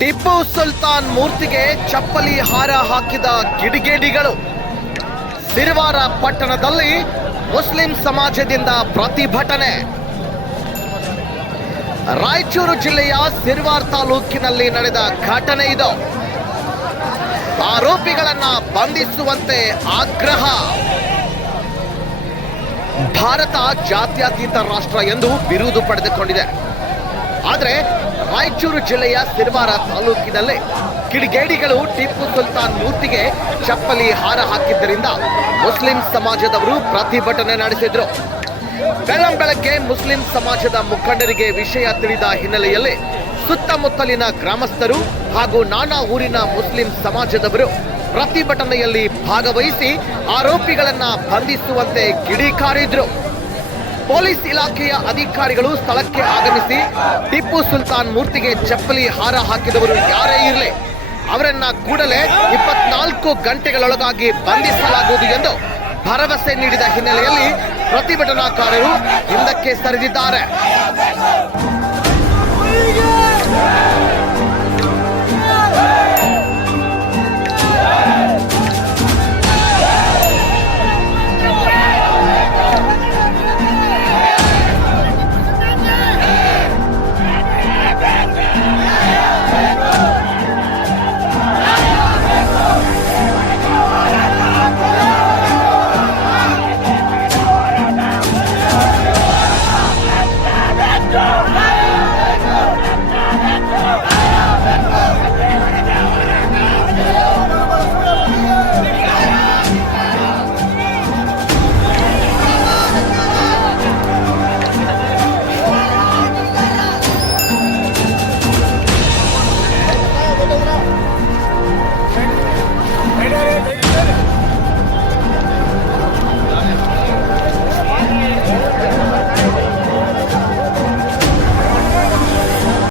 ಟಿಪ್ಪು ಸುಲ್ತಾನ್ ಮೂರ್ತಿಗೆ ಚಪ್ಪಲಿ ಹಾರ ಹಾಕಿದ ಕಿಡಿಗೇಡಿಗಳು. ಸಿರವಾರ ಪಟ್ಟಣದಲ್ಲಿ ಮುಸ್ಲಿಂ ಸಮಾಜದಿಂದ ಪ್ರತಿಭಟನೆ. ರಾಯಚೂರು ಜಿಲ್ಲೆಯ ಸಿರವಾರ ತಾಲೂಕಿನಲ್ಲಿ ನಡೆದ ಘಟನೆ ಇದು. ಆರೋಪಿಗಳನ್ನ ಬಂಧಿಸುವಂತೆ ಆಗ್ರಹ. ಭಾರತ ಜಾತ್ಯತೀತ ರಾಷ್ಟ್ರ ಎಂದು ಬಿರುದು ಪಡೆದುಕೊಂಡಿದೆ. ಆದರೆ ರಾಯಚೂರು ಜಿಲ್ಲೆಯ ಸಿರವಾರ ತಾಲೂಕಿನಲ್ಲೇ ಕಿಡಿಗೇಡಿಗಳು ಟಿಪ್ಪು ಸುಲ್ತಾನ್ ಮೂರ್ತಿಗೆ ಚಪ್ಪಲಿ ಹಾರ ಹಾಕಿದ್ದರಿಂದ ಮುಸ್ಲಿಂ ಸಮಾಜದವರು ಪ್ರತಿಭಟನೆ ನಡೆಸಿದ್ರು. ಬೆಳಗ್ಗೆ ಮುಸ್ಲಿಂ ಸಮಾಜದ ಮುಖಂಡರಿಗೆ ವಿಷಯ ತಿಳಿದ ಹಿನ್ನೆಲೆಯಲ್ಲಿ ಸುತ್ತಮುತ್ತಲಿನ ಗ್ರಾಮಸ್ಥರು ಹಾಗೂ ನಾನಾ ಊರಿನ ಮುಸ್ಲಿಂ ಸಮಾಜದವರು ಪ್ರತಿಭಟನೆಯಲ್ಲಿ ಭಾಗವಹಿಸಿ ಆರೋಪಿಗಳನ್ನ ಬಂಧಿಸುವಂತೆ ಕಿಡಿಕಾರಿದ್ರು. ಪೊಲೀಸ್ ಇಲಾಖೆಯ ಅಧಿಕಾರಿಗಳು ಸ್ಥಳಕ್ಕೆ ಆಗಮಿಸಿ ಟಿಪ್ಪು ಸುಲ್ತಾನ್ ಮೂರ್ತಿಗೆ ಚಪ್ಪಲಿ ಹಾರ ಹಾಕಿದವರು ಯಾರೇ ಇರಲಿ ಅವರನ್ನ ಕೂಡಲೇ 24 ಗಂಟೆಗಳೊಳಗಾಗಿ ಬಂಧಿಸಲಾಗುವುದು ಎಂದು ಭರವಸೆ ನೀಡಿದ ಹಿನ್ನೆಲೆಯಲ್ಲಿ ಪ್ರತಿಭಟನಾಕಾರರು ಹಿಂದಕ್ಕೆ ಸರಿದಿದ್ದಾರೆ.